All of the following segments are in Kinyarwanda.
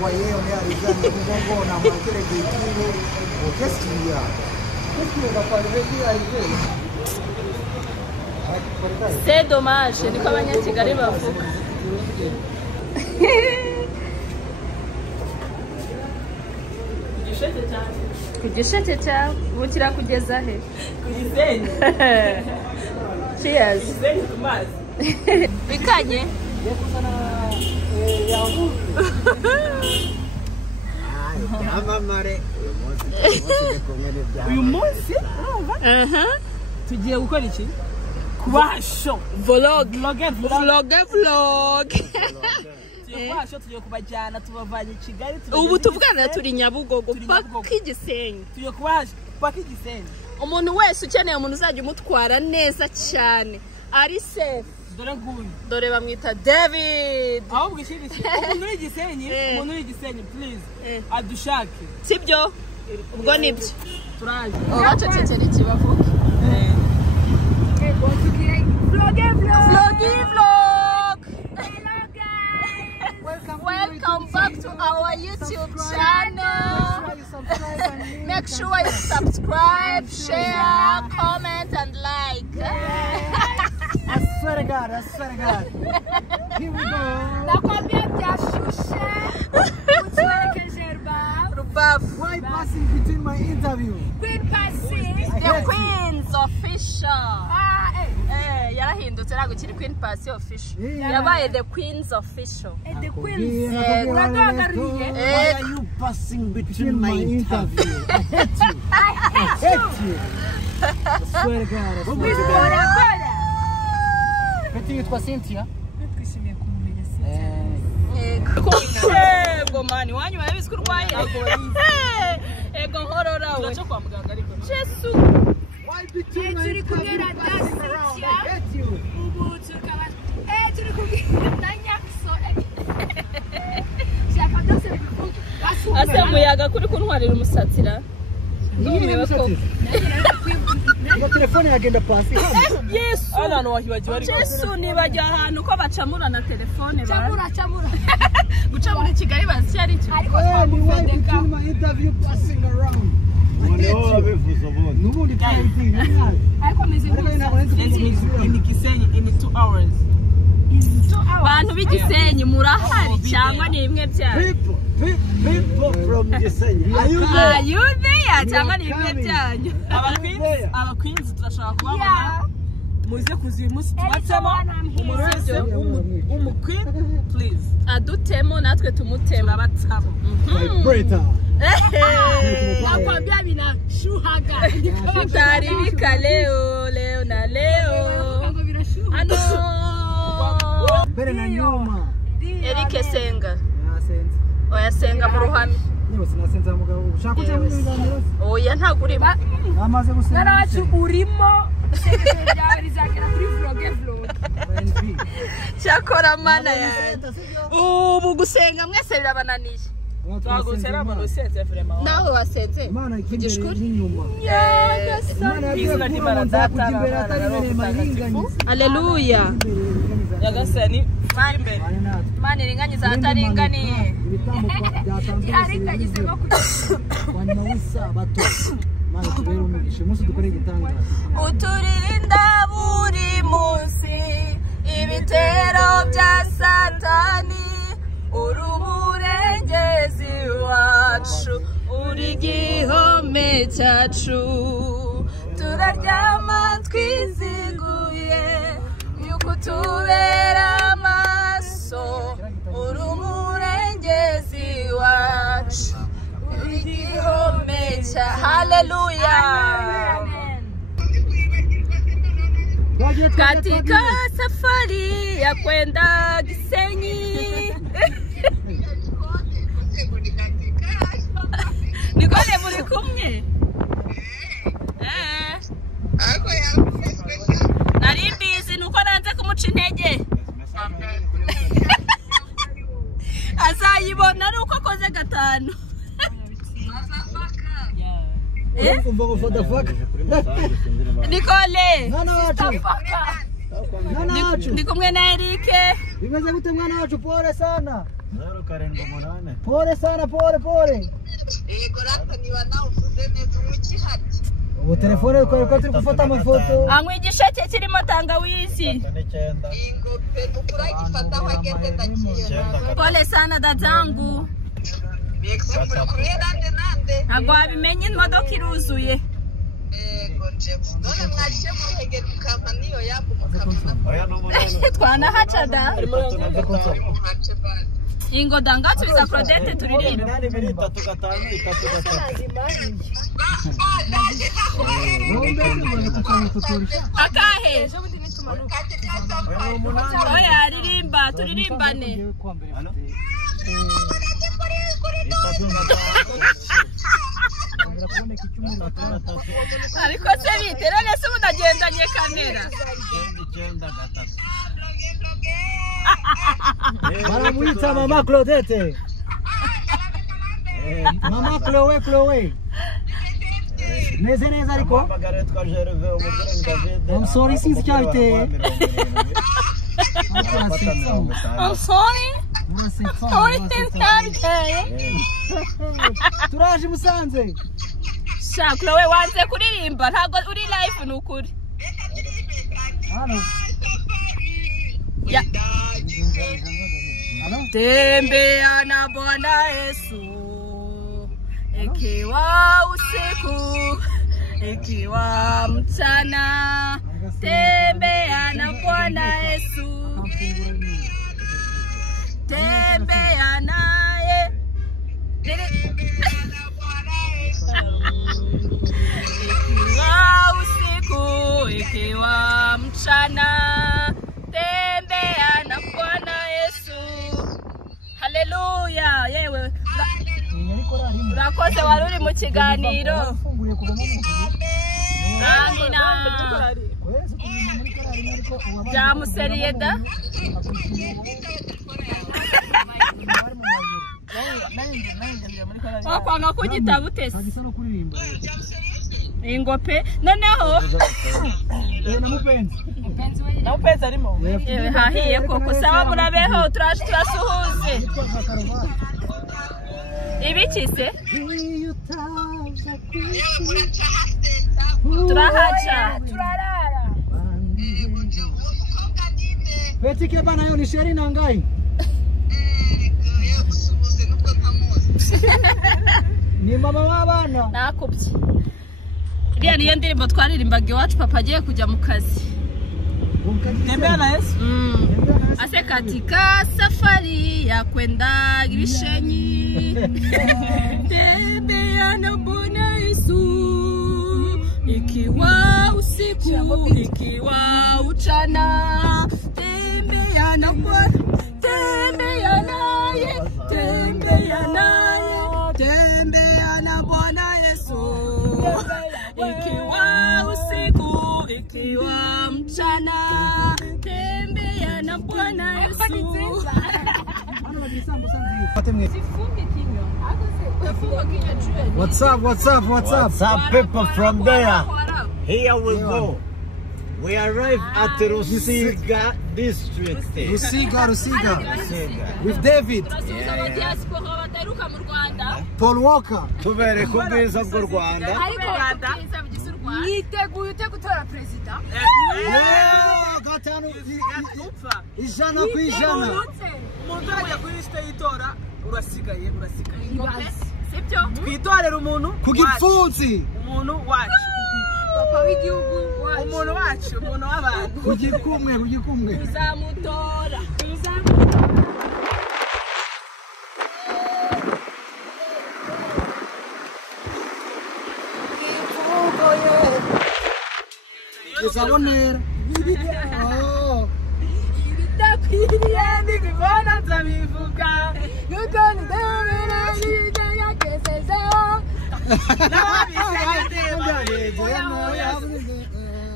voyez, on est arrivé à Rubavu, on a manqué les véhicules. Qu'est-ce qu'il y a? Qu'est-ce qui va pas arriver? C'est dommage, ni ko abanyakigali bavuga. Kugisheke cyawe bukira kugeza he? Kugisenyi. Cheers. Kugisenyi kumazi. Bikanye? Uyu munsi tugiye gukora iki? Kubasho vlog. Tugiye kubajyana tubavanye Kigali. Ubu tuvugana turi Nyabugogo paka Igisenyi. Tugiye kubasho paka Igisenyi. Umuntu wese ukeneye umuntu uzajya umutwara neza cyane ari safe. Dore bamwita David. Aho bwishiriki umuntu uri Gisenyi, please adushake. Sibyo? Ubwo nibyo. Turaje. Bacecekera ikibavuga. Vlog. Welcome back to our YouTube channel. Make sure you subscribe, share, comment, and like. I swear to God. Here we go. Rubavu. Why passing between my interview? The Queen's official. Yarahindutse ntabwo kiri Queen Pass official. Yabaye the Queen's official. The Queen's. Why are you passing between my interview? I hate you. I swear to God. Yitwa Cynthia. Twishimiye kumumenya Cynthia. Ego mani wanyu babizi kurwaye. Ego horora we. Cyo kwa muganga ariko. Jesu. Why between my interview? I hate you. Ubu tukaba turi kugira nyakso. Shaka dose bivuga. Ase muyaga kuri kuntwarira umusatsira. Niyo telefone yagenda pasi. Yesu. Ana no wahibagiwe ariko. Jesu nibajya ahantu ko bacamura na telefone ba. Chamura. Gucamura Kigali bazi ari cyo. Ariko twamufendeka. My interview passing around. Nubundi kandi. Ariko meze In Gisenyi in 2 hours. Bantu b'Igisenyi murahari cyangwa ni imwe byanyu. People from Gisenyi. Are you there? Cyangwa ni imwe byanyu. Aba queens turashaka kubabona. Muze kuzimusi tubatsemo umurose umuqueen please. Adutemo natwe tumutema batsamo. Vibrator. Nakwambia bina shuhaga. Tutaribika leo na leo. Ano. Mbere na nyuma. Eric Senga. Oya Senga mu ruhame. Yose nasenza mugabo ushaka cyangwa oya ntago urimo. Amaze gusenga. Naracu urimo sekretari rizakira kuri vlog. Cyakora mana ya. Ubu gusenga mwese birabananiye. Twagusera mu rusenze vraiment. Naho wasenze. Imana ikigishwe n'inyuma. Izina ry'Imana data. Haleluya. Yagasani imbere. Mana iringaniza ataringaniye. Aringanize bakuri. Wanyuma w'isabato. Mana tubere umugisha umunsi dukore igitangaza. Uturinda buri munsi ibitero bya Satani. Urumurengezi wacu uri gihome cyacu turaryama twiziguye yuko tubera amaso urumurengezi wacu uri gihome cya haleluya katika safari ya kwenda Gisenyi Nikole muri kumwe nari mbizi nuko nanze kumuca intege azayibona ari uko akoze gatanu Nikole ndi kumwe na Eric bimeze gute mwana wacu pole sana 078 pole sana pole yego rata niba nawe uvuze neza umukihari ubu telefone ko turi gufata amafoto anywa igisheke kirimo tangawizi ingope ukura igifata aho ageze ndakiye pole sana dadangu ntabwo wabimenye imodoka iruzuye yego nje none mwaje muhegera ukama niyo yapo mukama twanahaca da ingo danga tuza Claudette turirimba akahe oya ririmba turirimbane ariko se bite none se unagendanye kamera baramuita mama Claudette mama Chloe neza ariko I'm sorry since cyabiteye I'm sorry turaje musanze sha Chloe wanze kuririmba ntago uri live nukuri ya tembea na Bwana Yesu ikiwa usiku ikiwa mchana tembea na Bwana Yesu tembea naye ikiwa usiku ikiwa mchana tembea na Bwana Yesu haleluya yewe urakoze wari uri mu kiganiro amina byamuseriye da wakwanga kugitaba utese ingope noneho na mupenzi arimo yewe hahiye koko sawa murabeho turaje turasuhuze ibikise turahaca turarara betike bana yo ni sheri nangai ni mama w'abana nakubye iriya niyo ndirimbo twaririmbaga iwacu papa agiye kujya mu kazi tembea na Yesu ase katika safari ya kwenda Ibisheke tembea na Bwana Yesu ikiwa usiku ikiwa uchana tembea na Bwana tembea naye tembea na Bwana Yesu ikiwa usiku ikiwa mchana tembea na Bwana Yesu What's up people from there? Here we go. We arrive at the Rusiga district. Rusiga. With David. Paul Walker. Tubere kubwiza bw'u Rwanda. yiteguye ute gutora president gatanu ijana ku ijana umuntu ajya kuri liste yitora urasigaye sibyo twitorera umuntu ku gipfunsi umuntu wacu papa w'igihugu umuntu wacu umuntu w'abantu kugikumwe tuzamutora Zabonera. Ibitakwiriye ndibona nzabivuga yuko ndabera yagezezeho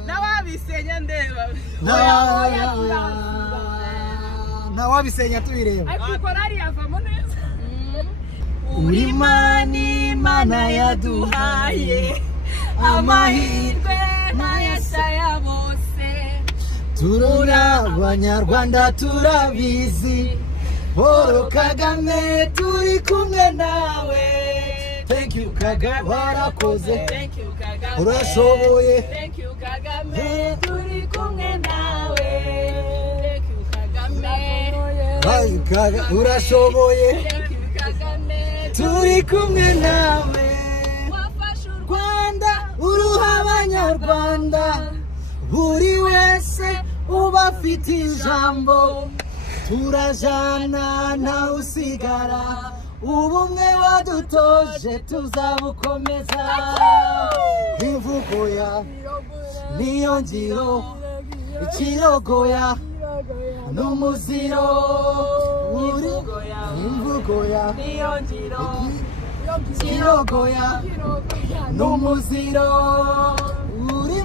nawabisenya ndeba nawabisenya tubireba ariko rari yavamo neza uri Imana yaduhaye amahirwe ntayasaya bose turura abanyarwanda turabizi Paul Kagame turi kumwe nawe. Thank you Kagame warakoze. Thank you Kagame. Urashoboye. Thank you Kagame turi kumwe nawe. Thank you Kagame. Hai Kagame urashoboye. Thank you Kagame Turi kumwe nawe. wafashe u Rwanda uruha abanyarwanda. Buri wese uba afite ijambo. Turajana nta usigara. Ubumwe wadutoje tuzabukomeza. Imvugo niyo ngiro. Ikirogoya n'umuziro. Imvugo niyo ngiro. Ikirogoya n'umuziro. Uri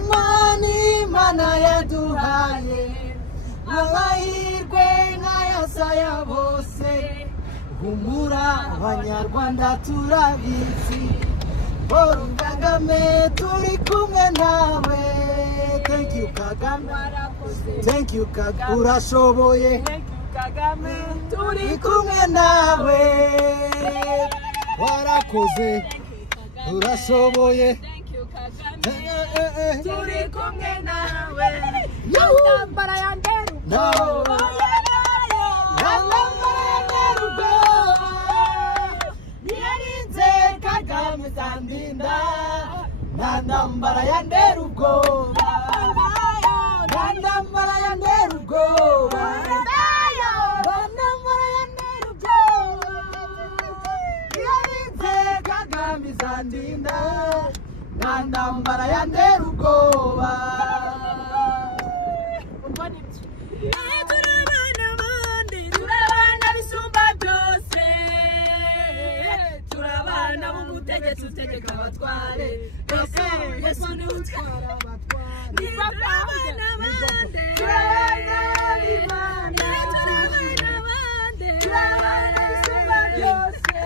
Imana yaduhaye. Amahirwe n'ayasaya bose. Humura abanyarwanda turabizi. Paul Kagame turi kumwe nawe. Thank you Kagame. Thank you Kagame. Urashoboye. Thank you Kagame Turi kumwe nawe. Warakoze. Urashoboye. Thank you Kagame turi kumwe nawe. Ntambara ya nderu. No. Kagame zandinda. Ntambara ya nderu ubwoba. Ntambara ya nderu ubwoba. Ntambara ya nderu ubwoba. Yarinze Kagame zandinda. Ntambara ya nderu ubwoba. Turabana bisumba byose. Turabana mu mutegetsi utegeka abatware. Yesu ni utwara abatware. Turabana bande. Turabana bande. Turabana bisumba byose.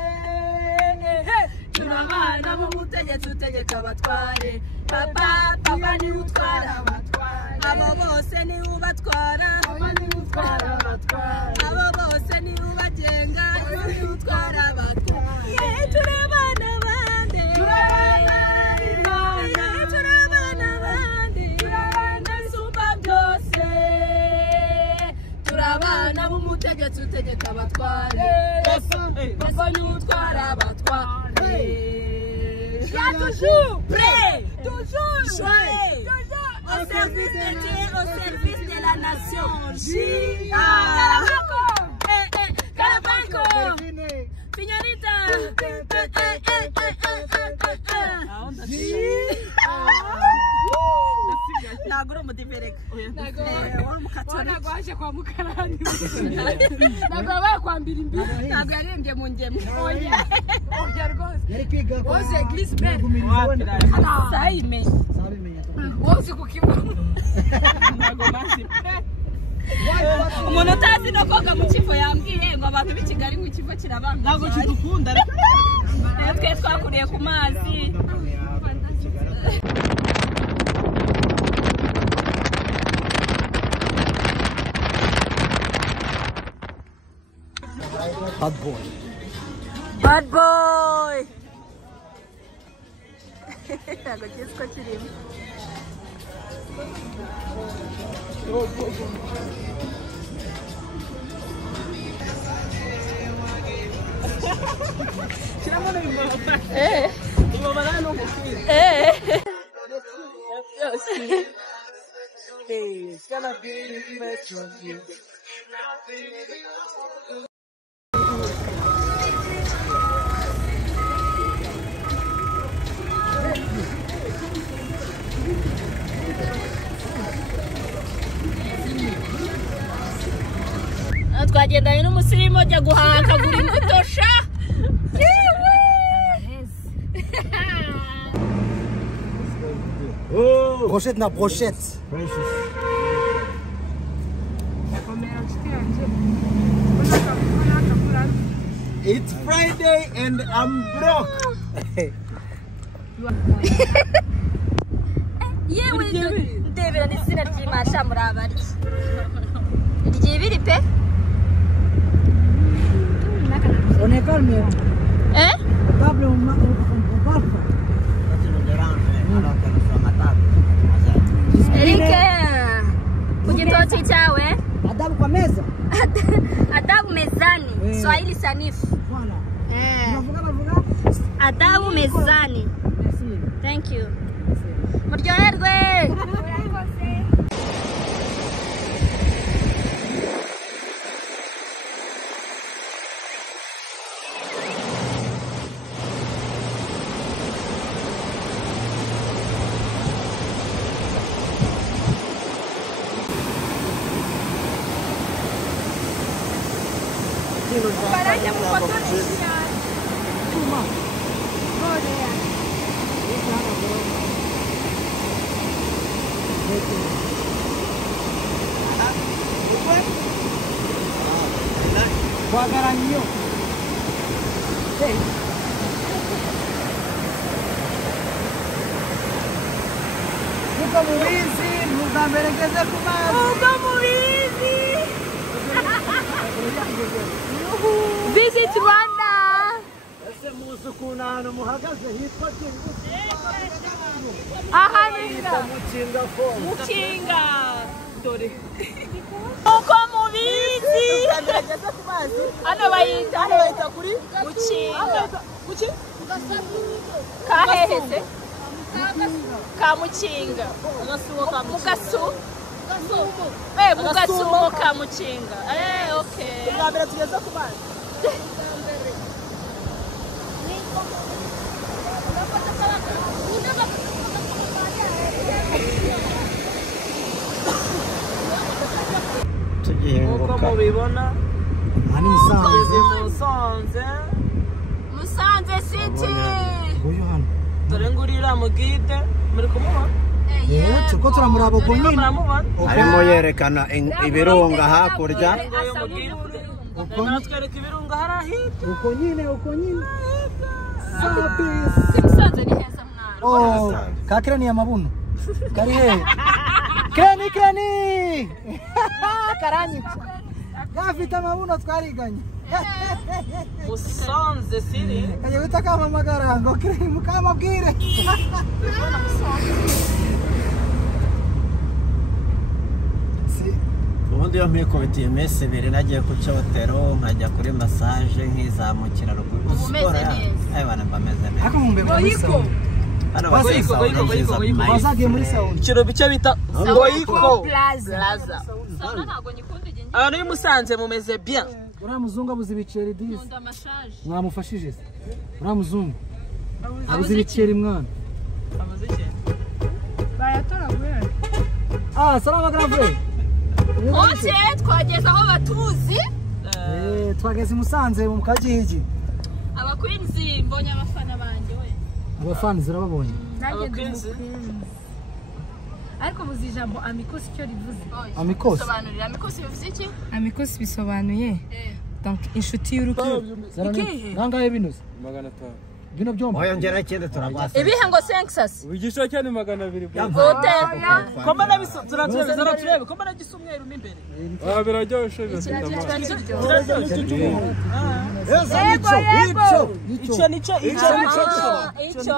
Turabana mu mutegetsi utegeka abatware. Papa ni utwara abatware. Abo bose ni ubatwara. Abo bose ni ubagenga. Ni utwara abatware. Turabana bande. Turabana bande. Turabana bisumba byose. Turabana mu mutegetsi utegeka abatware. Papa ni utwara abatware. Toujours prêt, toujours choyé, au service de Dieu, au service de la nation. Carabanco, Signorita. Naguro mudivereka. Ntabwo waje kwa mukarani. Ntabwo wabaye kwambira imbibi. Ntabwo yarembye mu ngemwe. Oya rwose. Yari kwiga kwa. Wose Eglise Belle. Saime. Wose kukimu. Ntabwo mazi. Umuntu utazi no koga mu kivo yambwiye ngo abantu b'i Kigali mu kivo kirabanga. Ntabwo kidukunda. Twe twakuriye ku mazi. Bad boy. Bad boy. Ntabwo kizi ko kirimo. Kiramo n'ibimara. Ibimara no gukira. It's gonna be the best of you. Twagendanye n'umusirimu ajya guhaha akagura imbuto sha. Brochette na brochette. It's Friday and I'm broke. Yewe ndebera n'izina ry'Imana muri abari. Ryibiri pe. On est calme. Table on parle pas. Erike, kujitochi chawe. Adabu kwa meza. Adabu mezani. Swahili sanifu. Voilà. Unavuga. Adabu mezani. Thank you. Muryoherwe. Guagaranyo. Uko mubizi, mugamberegeze ku mazi. Uko mubizi. Visit Rwanda. Ese muzi ukuntu ahantu muhagaze hitwa Mukinga. Dore. Uko mubizi. Hano bayita kuri Mukinga. Kahehese. Kamukinga. Mugasumo Kamukinga. Okay. Ngambira tugeze ku mazi. Uko mubibona Ani Musanze Musanze City. uyu hano. dore ngurira mu guide muri kumubona Turiko turamuraba uko nyine. arimo yerekana ibirunga hakurya. natwereka ibirunga hari ahita Uko nyine. Musanze ni heza mwana. Oh, kakirani ya mabuno. Kari he. Kreni. Karanyi. Gafite amabuno twariganye. Musanze City. Kaje gutaka amagara ngo kreni mukamabwire. ubundi iyo mpikubitiye iminsi ibiri nagiye ku cyotero nkajya kuri massage nkizamukira ruguru. Ayibana mbameze neza. Ako mumbe muri Hano bazagiye muri sauna. Ikiro bice bita Goiko Plaza. Abantu y'Umusanze mumeze bien. Uriya muzungu abuze ibiceri disi. Nkunda amashaje. Mwamufashije se? Uriya muzungu abuze ibiceri mwana. Bayatoraguye. Salama grave. Oche twageze aho batuzi. Twageze Musanze mu Kagigi. Abakwinzi mbonye abafana banje we. Abafana zirababonye. Ariko muzi ijambo amikosi cyo rivuze. Amikosi. Sobanurira amikosi bivuze iki? Amikosi bisobanuye. Donc inshuti y'urukundo. Nangaye binuze. 500. Bino byombi. Oyongera ikindi turagwasa. Ibihe ngo Senksas. Ubigisha cyane 200. Komba nabiso turaturebe komba nagisa umweru imbere. Biraryoshye Icyo.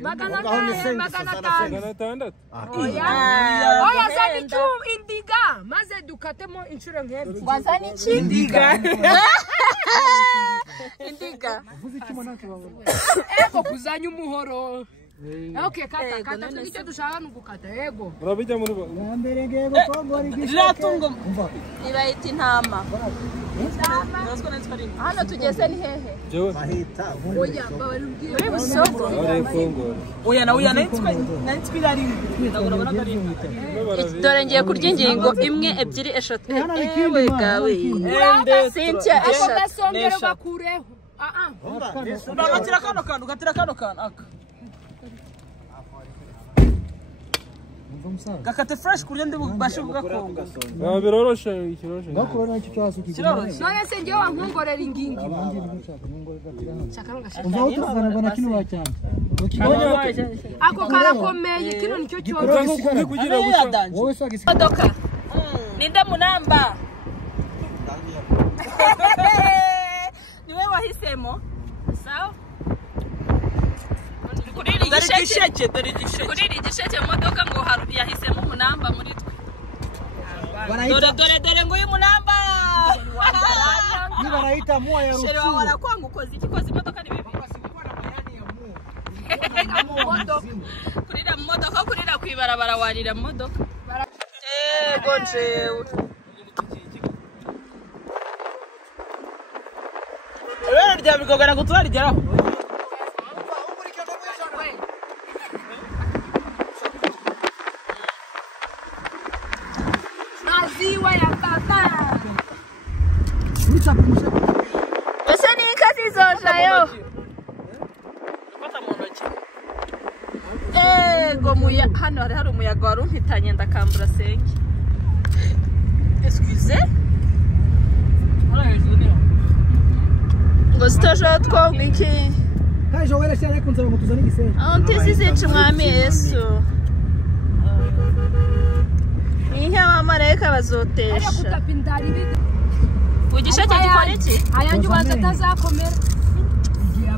Magana oya zani indiga maze dukatemo inshuro nk'ebyiri. Wazani Indiga. Indiga. Uvuze iki mwana kibabona? Ego kuzanya umuhoro. Okay, kata icyo dushaka nugukata yego. Urabijya muri bo. Mbere ngego kongora igisheke. Riratungo. Ibayita intama. Hano tugeze ni hehe? Jewe. Bahita. Oya babarubwiye. Uri busoko. Oya nitwe irari. Dore ngiye kurya ingingo 1 2 3 ewe gawe. Cynthia eshatu. Gasongero bakureho. Bagatira kano kantu aka. Gakate fresh kurya ndi bubashe kugakonga. Biroroshe ikiroshe. Gakora icyo cyasuki. None se ngiye wankongorera ingingi. Umva utuvana kino wacyane. Ako karakomeye kino nicyo cyoroshye. Kugira guca. Wowe swagisi. Modoka. Ninde munamba? niwe wahisemo sawa kuri iri gisheke modoka ngo yahisemo umunamba muri twe dore ngo uyu munamba barahita muwa ya shere wawe arakwanga ukoze iki koze imodoka ni bibi kurira mu modoka kurira kwibarabara warira mu modoka ego jewe Wewe rya bigogana kuturigeraho maziwa ya baba ese ni inkazi zojayo ego muya hano hari umuyaga warumpitanye ndakambura senge excuse ngo sitojo twobwa iki kaje wera cyane kunza ngo tuzane igisenyi ntisizica umwami Yesu nihe abamarayika bazotesha igisheke gikora iki ayanjye ubanza atazakomera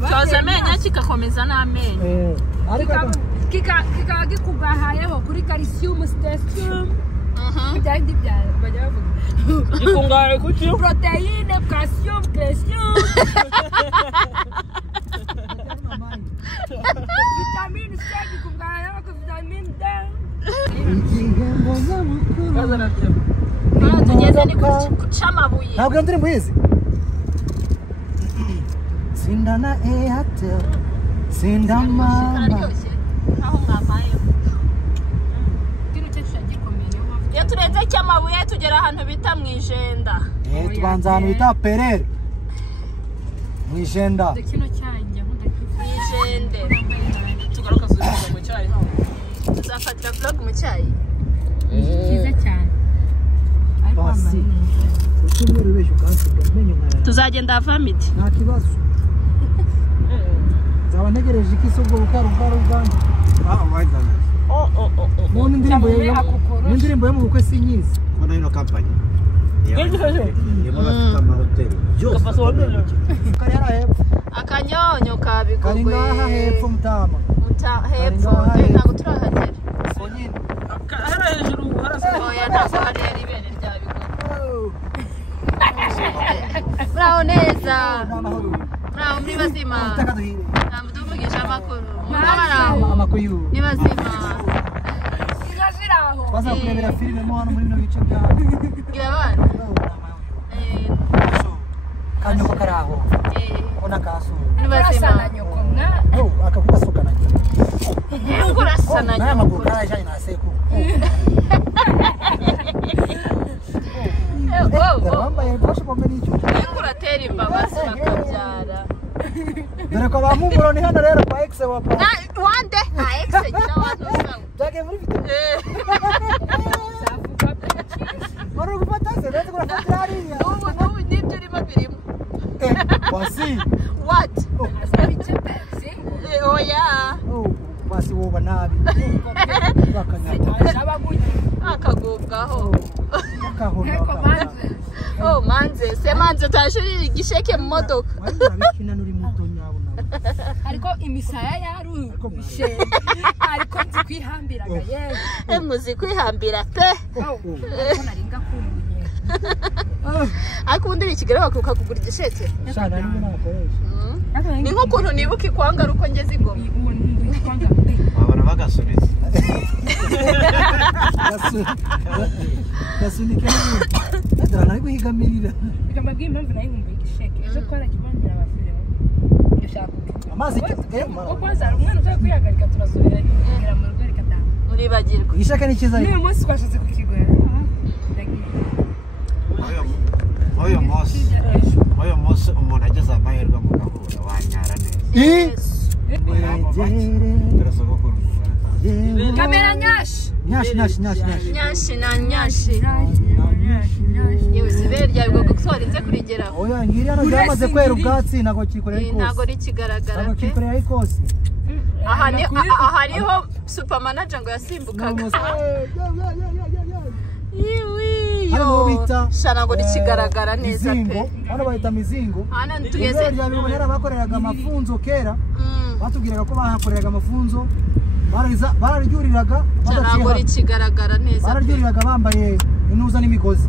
cyoza amenyo kikakomeza n'amenyo kikaba gikugahayeho kuri calcium station byandi byane bajya bavuga gikungahaye kuki proteine calcium vitamine C gikungahayeho ku vitamine D tugeze ni kuca amabuye ntabwo ndirimbo yizi sindana Airtel sinda mama aho mwamaye kino cyo cyagikomeye iyo turenze cy'amabuye tugera ahantu bita mu ijenda tubanza ahantu bita perere mu ijenda kino cyanjye mu ijende tugaruka zuza mu cyayi naho tuzafatira vlog mu cyayi cyiza cyane basi ucyumweru besho kansi menyo nkaya tuzagenda vamidi nta kibazo zaba ntegereje ikisubwo bukarugaru bwanjye None indirimbo yo mu bukwe sinyizi Mbona ino kampani Ndimo bafite amahoteli yose kari hara hepfo akanyonyo ka kari bigogwe ngaha hepfo mutama hepfo ntabwo turahagera ko nyine hara hejuru harasa oya ntabwo harera ibere rya bigogwe muraho neza muraho muri bazima ntabwo tuvugisha amakuru muraho amakuyu ni bazima ziraho baza kurebera filime mo hano muri bino bice byaho gira abana kanyoko karaho ona kaso ni bazima nyoko mwa akavuga sokana ngo urasana na maguru karaje na seko bambaye bosho bombe n'icyo kuratera imbabazi bakabyara dore ko bamumuro ni hano rero kwa ex wa pa wande ex gira abantu usanga jage muri video Moro gufata se rero ko fatariya n'ubu nibyo urimo birimo basi what asabice pepsi oya basi woba nabi akagubwaho akahona oh manze se manze tashirira igisheke mu modoka bikina nuri muto nyabo ariko imisaya yarubishe ariko nzikwihambiraga yewe muzi kwihambira pe naringa kumbuye akundi bikigera bakuka kugura igisheke shana ni nakoresha ni nko kuntu nibuka ikwanga ruko ngeze ingoma babona bagasubiza gasunike n'ibindi nari guhigamirira bigamba bw'impamvu nayihumbuye igisheke ejo twarakibangira abafilime ndashaka amazi ko kwanza umwana uza kwihagarika turasubira kugira mu rugo reka taha muribagirwa igisheke ni cyiza n'uyu munsi twashatse kukigura uyu munsi umuntu ageze amahirwe mu gahura wanyara neza turasogokuru kamera nyashi nyashi na nyashi yewe sibere rya bigogwe twarinze kurigeraho oya ngiri hano byamaze kwera ubwatsi ntago kikorera ikose ntago rikigaragara ntago pe kikorera ikose aha hariho super manager ngo yasimbukaga shana ngo rikigaragara neza pe hano bahita mizingo hano tugeze rya bibonera bakoreraga amafunzo kera batubwiraga ko bahakoreraga amafunzo bararyuriraga shana ngo rikigaragara neza bararyuriraga bambaye inuza n'imigozi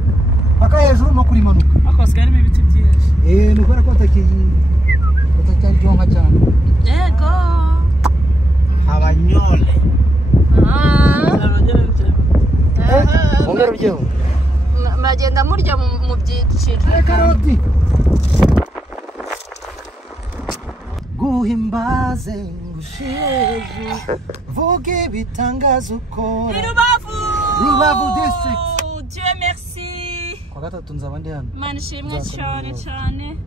paka hejuru no kuri manuka akosika harimo ibiti byinshi ni ukora ko atakijonga cyane yego abanyole ongera uryeho muragenda murya mu byiciro karoti guhimbaze ngushireje vuge bitangaza uko Rubavu district Dieu merci kwa gatatu nzaba ndi hano Imana ishimwe cyane cyane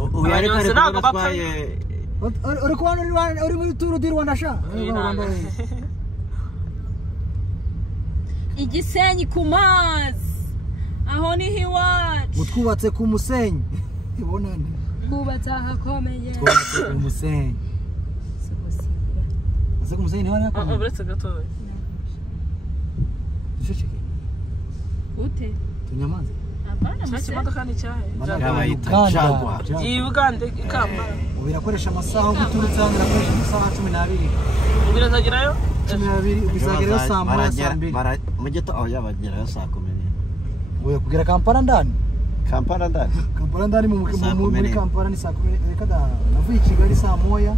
ubu yari kare kubatwaye uri kubona uri muri turu di Rwanda sha Igisenyi ku mazi aho ni hiwacu mutwubatse ku musenyi ibonane kubatse ahakomeye twubatse ku musenyi ase ku musenyi niba nako uretse gatoya dushishike ute tunyamaze apana cyane imodoka ni cyahe yabayita jagwa yibugande ikamba ubirakoresha amasaha guturutse hano irakoresha amasaha 12 ubirazagirayo 12 ubizagerayo saa 2 mu gito aho yabagerayo saa 10 uye kugera Kampala ndani Kampala ndani muri Kampala ni saa 10 reka da navuye Kigali saa 1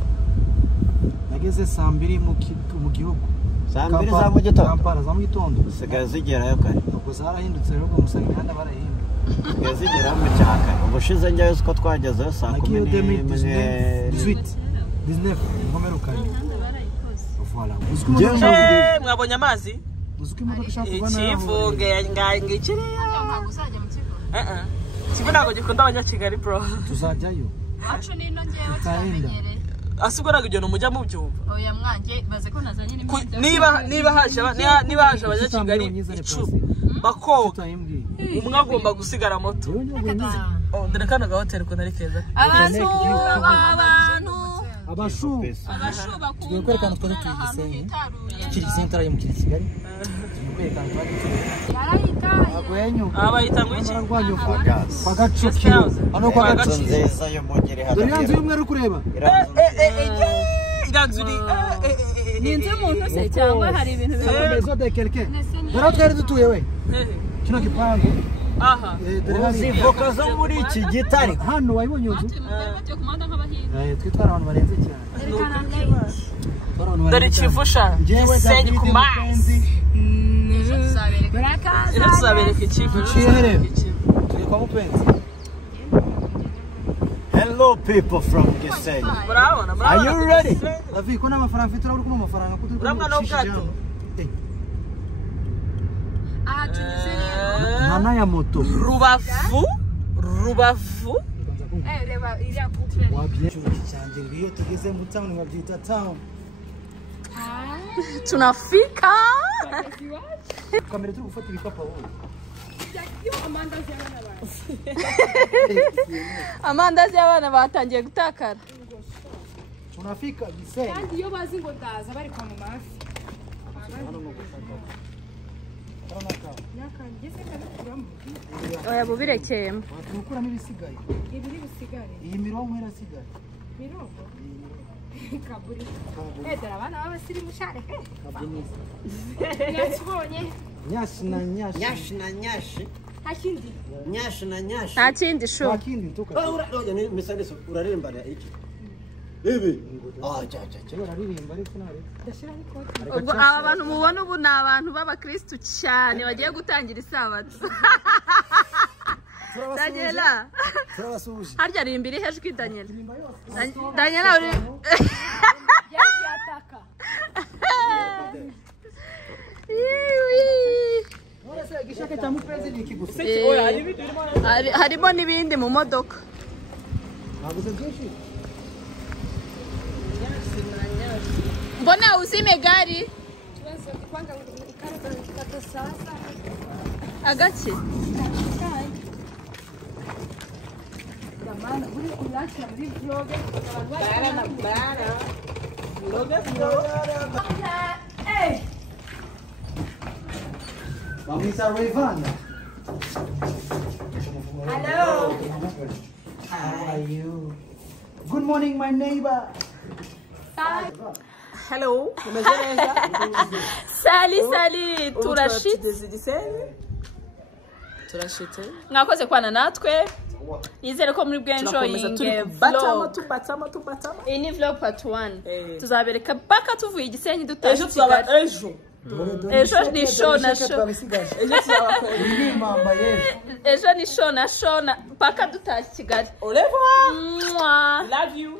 nageze saa 2 mu gihugu saa 2 za mu gito Kampala za mu gitondo sigaye zigerayo kare ubwo zarahindutse rero umusanga handa barahinda sigaye zigera mu cyaka ubushize njyayo uko twagezeyo saa 10 ngomeruka voilà mwabonye amazi uzuko imodoka ishaka kubona ikivuge ngikiriya ntabwo uzajya mu kigo kigo ntabwo gikunda abanyakigali bro tuzajyayo acu nino ngewe cyamenyereye asigura ngo igeno mujya mu byumva oya mwanjye baze ko nazanye niba haje abanyakigali 10 bakoga umwe agomba gusigara moto dore kana ga hotel ko nari keza abashu bakunda kwerekana twari tuyigisenyi kiri center yo mu Kigali kwerekana twari abayita ngo iki kwa gacuki hano kwa gacuki nziza yo mugere hano dore yanzu y'umwe uri kureba iranzuri ni inzu y'umuntu se cyangwa hari ibintu bikomeza de quelqu'un dore twari dutuye we kino gipangu aha uzivoka zo muri iki gitari hano wayibonye inzu twitwara abantu barenze cyane dore kivusha gisenyi ku mazi tuzabereka ikivu turi kwa mupenzi hello people from Gisenyi murabona are you ready Davi ko n'amafaranga mfite uri kumwe amafaranga ko turi uramwa no bwato nana ya moto Rubavu reba iriya couple wabyinjura cyane ngiyo tugeze mu town wabyita town tunafika kamera turi gufata ibikapu wowe amandazi y'abana batangiye gutakara tunafika Gisenyi kandi iyo bazi ngo ndaza bari kwa mama hafi oya bubirekeyemo tumukuramo ibisigaye ibiri bisigare iyi mirongo irasigaye mirongo kaburi dore abana b'abasirimu share nakibonye nyashi na nyashi nyashi na nyashi hakindi nyashi na nyashi nta kindi shu wakindi tuka uraje ni misaliso uraririmba iki ibi uraririmba ariko nari ubwo aba bantu mubona ubu ni abantu b'abakristu cyane bagiye gutangira isabato Daniela turabasuje harya rimba iri hejuru Daniela Daniela uri yataka igishaka cya mupenzi ni iki gusa harimo n'ibindi mu modoka naguze byinshi mbona uzime gari agake Vamos a Rayvana. Hello. How are you? Good morning, my neighbor. Hello. Umeze neza? Sali turashitse. Turashitse. Mwakoze kwana natwe. Nizere ko muri bwenjoying vlog. Tubatama. Iyi ni vlog part 1. Tuzabereka paka tuvuye Gisenyi Ejo dutaje tuzaba Kigali. ejo. Ejo ni show na show. Ejo ni show na show paka dutaje Kigali. Au revoir. Mwah. Love you.